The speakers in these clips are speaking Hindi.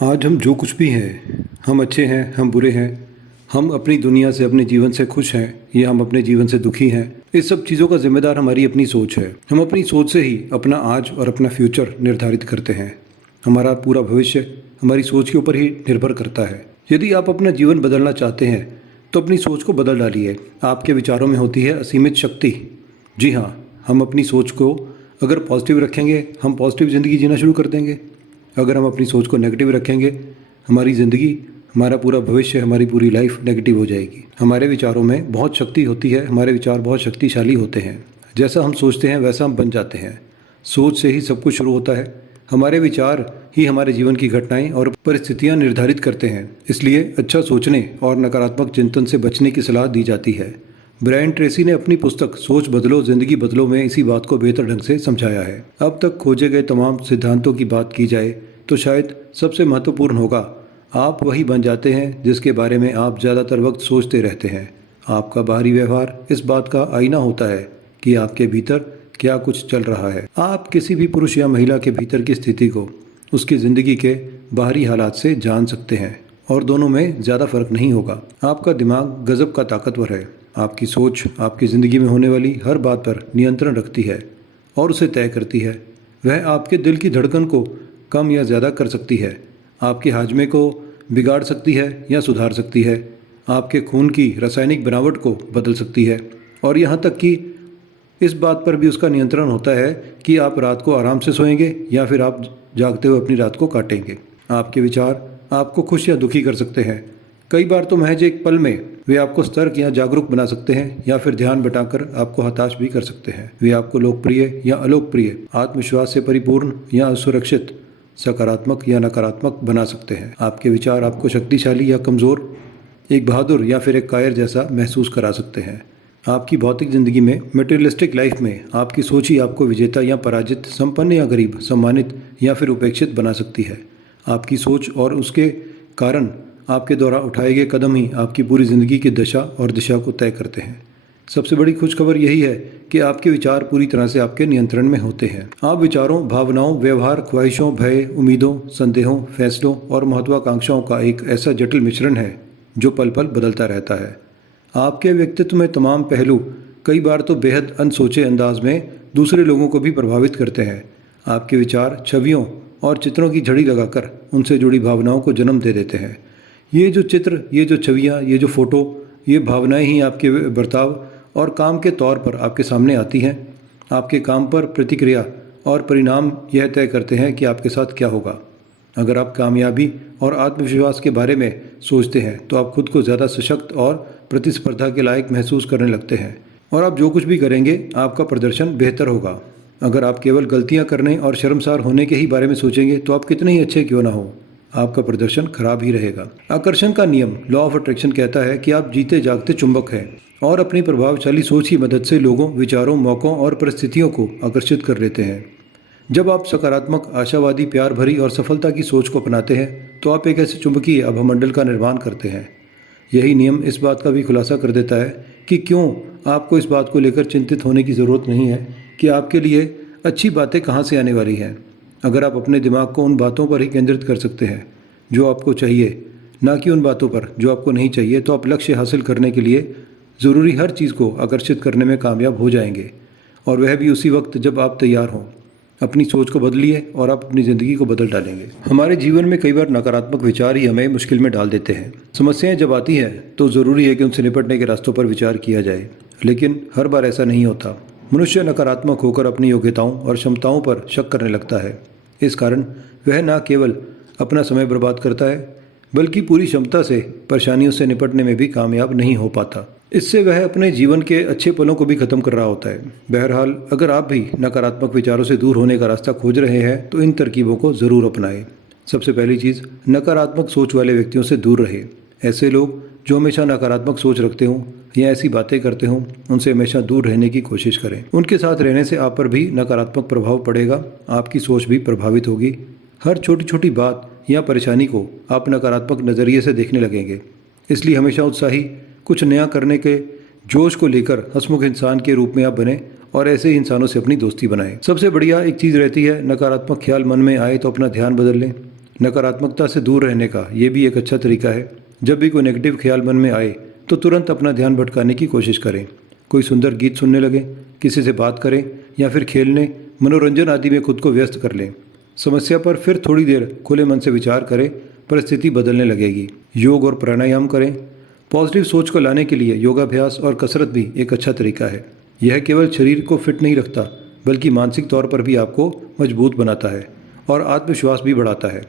आज हम जो कुछ भी हैं, हम अच्छे हैं, हम बुरे हैं, हम अपनी दुनिया से, अपने जीवन से खुश हैं या हम अपने जीवन से दुखी हैं, इस सब चीज़ों का जिम्मेदार हमारी अपनी सोच है। हम अपनी सोच से ही अपना आज और अपना फ्यूचर निर्धारित करते हैं। हमारा पूरा भविष्य हमारी सोच के ऊपर ही निर्भर करता है। यदि आप अपना जीवन बदलना चाहते हैं तो अपनी सोच को बदल डालिए। आपके विचारों में होती है असीमित शक्ति। जी हाँ, हम अपनी सोच को अगर पॉजिटिव रखेंगे, हम पॉजिटिव ज़िंदगी जीना शुरू कर देंगे। अगर हम अपनी सोच को नेगेटिव रखेंगे, हमारी ज़िंदगी, हमारा पूरा भविष्य, हमारी पूरी लाइफ नेगेटिव हो जाएगी। हमारे विचारों में बहुत शक्ति होती है, हमारे विचार बहुत शक्तिशाली होते हैं। जैसा हम सोचते हैं वैसा हम बन जाते हैं। सोच से ही सब कुछ शुरू होता है। हमारे विचार ही हमारे जीवन की घटनाएं और परिस्थितियां निर्धारित करते हैं। इसलिए अच्छा सोचने और नकारात्मक चिंतन से बचने की सलाह दी जाती है। ब्रायन ट्रेसी ने अपनी पुस्तक सोच बदलो जिंदगी बदलो में इसी बात को बेहतर ढंग से समझाया है। अब तक खोजे गए तमाम सिद्धांतों की बात की जाए तो शायद सबसे महत्वपूर्ण होगा, आप वही बन जाते हैं जिसके बारे में आप ज़्यादातर वक्त सोचते रहते हैं। आपका बाहरी व्यवहार इस बात का आईना होता है कि आपके भीतर क्या कुछ चल रहा है। आप किसी भी पुरुष या महिला के भीतर की स्थिति को उसकी ज़िंदगी के बाहरी हालात से जान सकते हैं और दोनों में ज़्यादा फर्क नहीं होगा। आपका दिमाग गजब का ताकतवर है। आपकी सोच आपकी ज़िंदगी में होने वाली हर बात पर नियंत्रण रखती है और उसे तय करती है। वह आपके दिल की धड़कन को कम या ज़्यादा कर सकती है, आपके हाजमे को बिगाड़ सकती है या सुधार सकती है, आपके खून की रासायनिक बनावट को बदल सकती है और यहाँ तक कि इस बात पर भी उसका नियंत्रण होता है कि आप रात को आराम से सोएंगे या फिर आप जागते हुए अपनी रात को काटेंगे। आपके विचार आपको खुश या दुखी कर सकते हैं। कई बार तो महज एक पल में वे आपको सतर्क या जागरूक बना सकते हैं या फिर ध्यान बटाकर आपको हताश भी कर सकते हैं। वे आपको लोकप्रिय या अलोकप्रिय, आत्मविश्वास से परिपूर्ण या असुरक्षित, सकारात्मक या नकारात्मक बना सकते हैं। आपके विचार आपको शक्तिशाली या कमज़ोर, एक बहादुर या फिर एक कायर जैसा महसूस करा सकते हैं। आपकी भौतिक ज़िंदगी में, मटेरियलिस्टिक लाइफ में, आपकी सोच ही आपको विजेता या पराजित, संपन्न या गरीब, सम्मानित या फिर उपेक्षित बना सकती है। आपकी सोच और उसके कारण आपके द्वारा उठाए गए कदम ही आपकी पूरी ज़िंदगी की दशा और दिशा को तय करते हैं। सबसे बड़ी खुशखबर यही है कि आपके विचार पूरी तरह से आपके नियंत्रण में होते हैं। आप विचारों, भावनाओं, व्यवहार, ख्वाहिशों, भय, उम्मीदों, संदेहों, फैसलों और महत्वाकांक्षाओं का एक ऐसा जटिल मिश्रण है जो पल पल बदलता रहता है। आपके व्यक्तित्व में तमाम पहलू कई बार तो बेहद अनसोचे अंदाज में दूसरे लोगों को भी प्रभावित करते हैं। आपके विचार छवियों और चित्रों की झड़ी लगाकर उनसे जुड़ी भावनाओं को जन्म दे देते हैं। ये जो चित्र, ये जो छवियाँ, ये जो फ़ोटो, ये भावनाएं ही आपके बर्ताव और काम के तौर पर आपके सामने आती हैं। आपके काम पर प्रतिक्रिया और परिणाम यह तय करते हैं कि आपके साथ क्या होगा। अगर आप कामयाबी और आत्मविश्वास के बारे में सोचते हैं तो आप खुद को ज़्यादा सशक्त और प्रतिस्पर्धा के लायक महसूस करने लगते हैं और आप जो कुछ भी करेंगे आपका प्रदर्शन बेहतर होगा। अगर आप केवल गलतियां करने और शर्मसार होने के ही बारे में सोचेंगे तो आप कितने ही अच्छे क्यों ना हो, आपका प्रदर्शन खराब ही रहेगा। आकर्षण का नियम, लॉ ऑफ अट्रैक्शन, कहता है कि आप जीते जागते चुंबक हैं और अपनी प्रभावशाली सोच की मदद से लोगों, विचारों, मौक़ों और परिस्थितियों को आकर्षित कर लेते हैं। जब आप सकारात्मक, आशावादी, प्यार भरी और सफलता की सोच को अपनाते हैं तो आप एक ऐसे चुंबकीय अभामंडल का निर्माण करते हैं। यही नियम इस बात का भी खुलासा कर देता है कि क्यों आपको इस बात को लेकर चिंतित होने की ज़रूरत नहीं है कि आपके लिए अच्छी बातें कहाँ से आने वाली हैं। अगर आप अपने दिमाग को उन बातों पर ही केंद्रित कर सकते हैं जो आपको चाहिए, ना कि उन बातों पर जो आपको नहीं चाहिए, तो आप लक्ष्य हासिल करने के लिए ज़रूरी हर चीज़ को आकर्षित करने में कामयाब हो जाएंगे, और वह भी उसी वक्त जब आप तैयार हों। अपनी सोच को बदलिए और आप अपनी ज़िंदगी को बदल डालेंगे। हमारे जीवन में कई बार नकारात्मक विचार ही हमें मुश्किल में डाल देते हैं। समस्याएं जब आती हैं तो ज़रूरी है कि उनसे निपटने के रास्तों पर विचार किया जाए, लेकिन हर बार ऐसा नहीं होता। मनुष्य नकारात्मक होकर अपनी योग्यताओं और क्षमताओं पर शक करने लगता है। इस कारण वह न केवल अपना समय बर्बाद करता है बल्कि पूरी क्षमता से परेशानियों से निपटने में भी कामयाब नहीं हो पाता। इससे वह अपने जीवन के अच्छे पलों को भी ख़त्म कर रहा होता है। बहरहाल, अगर आप भी नकारात्मक विचारों से दूर होने का रास्ता खोज रहे हैं तो इन तरकीबों को ज़रूर अपनाएं। सबसे पहली चीज़, नकारात्मक सोच वाले व्यक्तियों से दूर रहें। ऐसे लोग जो हमेशा नकारात्मक सोच रखते हों या ऐसी बातें करते हों, उनसे हमेशा दूर रहने की कोशिश करें। उनके साथ रहने से आप पर भी नकारात्मक प्रभाव पड़ेगा, आपकी सोच भी प्रभावित होगी। हर छोटी छोटी बात या परेशानी को आप नकारात्मक नज़रिए से देखने लगेंगे। इसलिए हमेशा उत्साही, कुछ नया करने के जोश को लेकर हंसमुख इंसान के रूप में आप बने और ऐसे ही इंसानों से अपनी दोस्ती बनाएं। सबसे बढ़िया एक चीज़ रहती है, नकारात्मक ख्याल मन में आए तो अपना ध्यान बदल लें। नकारात्मकता से दूर रहने का ये भी एक अच्छा तरीका है। जब भी कोई नेगेटिव ख्याल मन में आए तो तुरंत अपना ध्यान भटकाने की कोशिश करें। कोई सुंदर गीत सुनने लगें, किसी से बात करें या फिर खेलने, मनोरंजन आदि में खुद को व्यस्त कर लें। समस्या पर फिर थोड़ी देर खुले मन से विचार करें, परिस्थिति बदलने लगेगी। योग और प्राणायाम करें। पॉजिटिव सोच को लाने के लिए योगाभ्यास और कसरत भी एक अच्छा तरीका है। यह केवल शरीर को फिट नहीं रखता बल्कि मानसिक तौर पर भी आपको मजबूत बनाता है और आत्मविश्वास भी बढ़ाता है।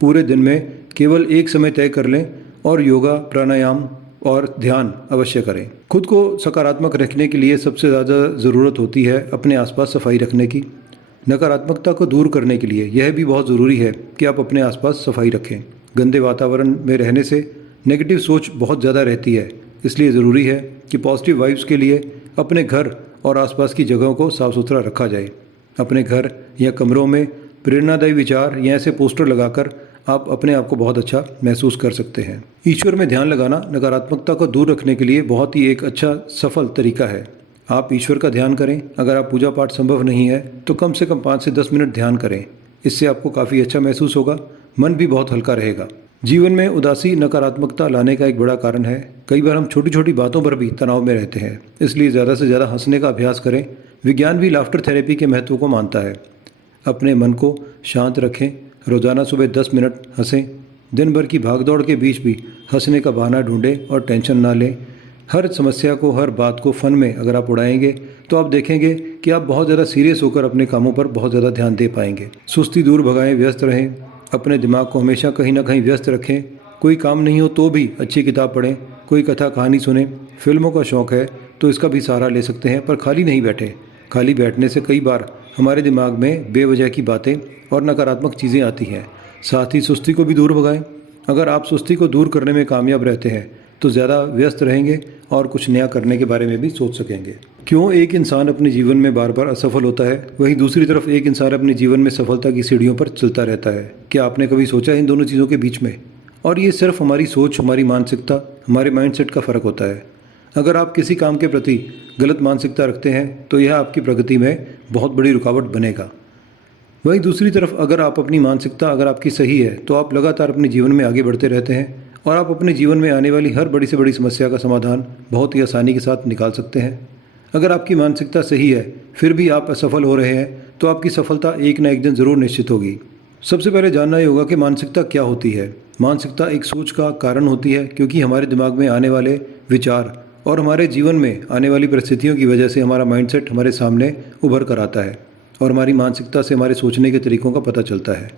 पूरे दिन में केवल एक समय तय कर लें और योगा, प्राणायाम और ध्यान अवश्य करें। खुद को सकारात्मक रखने के लिए सबसे ज़्यादा ज़रूरत होती है अपने आसपास सफाई रखने की। नकारात्मकता को दूर करने के लिए यह भी बहुत ज़रूरी है कि आप अपने आसपास सफाई रखें। गंदे वातावरण में रहने से नेगेटिव सोच बहुत ज़्यादा रहती है, इसलिए ज़रूरी है कि पॉजिटिव वाइब्स के लिए अपने घर और आसपास की जगहों को साफ़ सुथरा रखा जाए। अपने घर या कमरों में प्रेरणादायी विचार या ऐसे पोस्टर लगाकर आप अपने आप को बहुत अच्छा महसूस कर सकते हैं। ईश्वर में ध्यान लगाना नकारात्मकता को दूर रखने के लिए बहुत ही एक अच्छा सफल तरीका है। आप ईश्वर का ध्यान करें। अगर आप पूजा पाठ संभव नहीं है तो कम से कम 5 से 10 मिनट ध्यान करें। इससे आपको काफ़ी अच्छा महसूस होगा, मन भी बहुत हल्का रहेगा। जीवन में उदासी नकारात्मकता लाने का एक बड़ा कारण है। कई बार हम छोटी छोटी बातों पर भी तनाव में रहते हैं, इसलिए ज़्यादा से ज़्यादा हंसने का अभ्यास करें। विज्ञान भी लाफ्टर थेरेपी के महत्व को मानता है। अपने मन को शांत रखें। रोज़ाना सुबह 10 मिनट हंसें। दिन भर की भागदौड़ के बीच भी हंसने का बहाना ढूंढें और टेंशन ना लें। हर समस्या को, हर बात को फन में अगर आप उड़ाएंगे तो आप देखेंगे कि आप बहुत ज़्यादा सीरियस होकर अपने कामों पर बहुत ज़्यादा ध्यान दे पाएंगे। सुस्ती दूर भगाएं, व्यस्त रहें। अपने दिमाग को हमेशा कहीं ना कहीं व्यस्त रखें। कोई काम नहीं हो तो भी अच्छी किताब पढ़ें, कोई कथा कहानी सुनें। फिल्मों का शौक़ है तो इसका भी सहारा ले सकते हैं, पर खाली नहीं बैठें। खाली बैठने से कई बार हमारे दिमाग में बेवजह की बातें और नकारात्मक चीज़ें आती हैं। साथ ही सुस्ती को भी दूर भगाएं। अगर आप सुस्ती को दूर करने में कामयाब रहते हैं तो ज़्यादा व्यस्त रहेंगे और कुछ नया करने के बारे में भी सोच सकेंगे। क्यों एक इंसान अपने जीवन में बार बार असफल होता है, वहीं दूसरी तरफ एक इंसान अपने जीवन में सफलता की सीढ़ियों पर चलता रहता है? क्या आपने कभी सोचा है इन दोनों चीज़ों के बीच में? और ये सिर्फ हमारी सोच, हमारी मानसिकता, हमारे माइंडसेट का फ़र्क होता है। अगर आप किसी काम के प्रति गलत मानसिकता रखते हैं तो यह आपकी प्रगति में बहुत बड़ी रुकावट बनेगा। वहीं दूसरी तरफ अगर आप अपनी मानसिकता अगर आपकी सही है तो आप लगातार अपने जीवन में आगे बढ़ते रहते हैं और आप अपने जीवन में आने वाली हर बड़ी से बड़ी समस्या का समाधान बहुत ही आसानी के साथ निकाल सकते हैं। अगर आपकी मानसिकता सही है फिर भी आप असफल हो रहे हैं तो आपकी सफलता एक ना एक दिन ज़रूर निश्चित होगी। सबसे पहले जानना ये होगा कि मानसिकता क्या होती है। मानसिकता एक सोच का कारण होती है, क्योंकि हमारे दिमाग में आने वाले विचार और हमारे जीवन में आने वाली परिस्थितियों की वजह से हमारा माइंडसेट हमारे सामने उभर कर आता है और हमारी मानसिकता से हमारे सोचने के तरीक़ों का पता चलता है।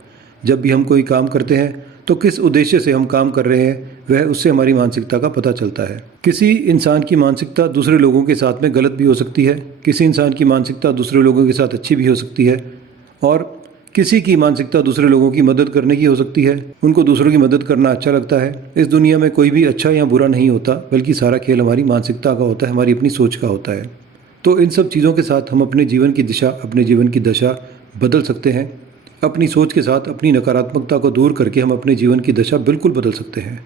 जब भी हम कोई काम करते हैं तो किस उद्देश्य से हम काम कर रहे हैं वह उससे हमारी मानसिकता का पता चलता है। किसी इंसान की मानसिकता दूसरे लोगों के साथ में गलत भी हो सकती है, किसी इंसान की मानसिकता दूसरे लोगों के साथ अच्छी भी हो सकती है और किसी की मानसिकता दूसरे लोगों की मदद करने की हो सकती है। उनको दूसरों की मदद करना अच्छा लगता है। इस दुनिया में कोई भी अच्छा या बुरा नहीं होता, बल्कि सारा खेल हमारी मानसिकता का होता है, हमारी अपनी सोच का होता है। तो इन सब चीज़ों के साथ हम अपने जीवन की दिशा, अपने जीवन की दशा बदल सकते हैं। अपनी सोच के साथ अपनी नकारात्मकता को दूर करके हम अपने जीवन की दशा बिल्कुल बदल सकते हैं।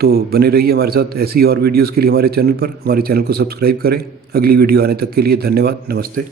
तो बने रहिए हमारे साथ ऐसी और वीडियोज़ के लिए हमारे चैनल पर। हमारे चैनल को सब्सक्राइब करें। अगली वीडियो आने तक के लिए धन्यवाद। नमस्ते।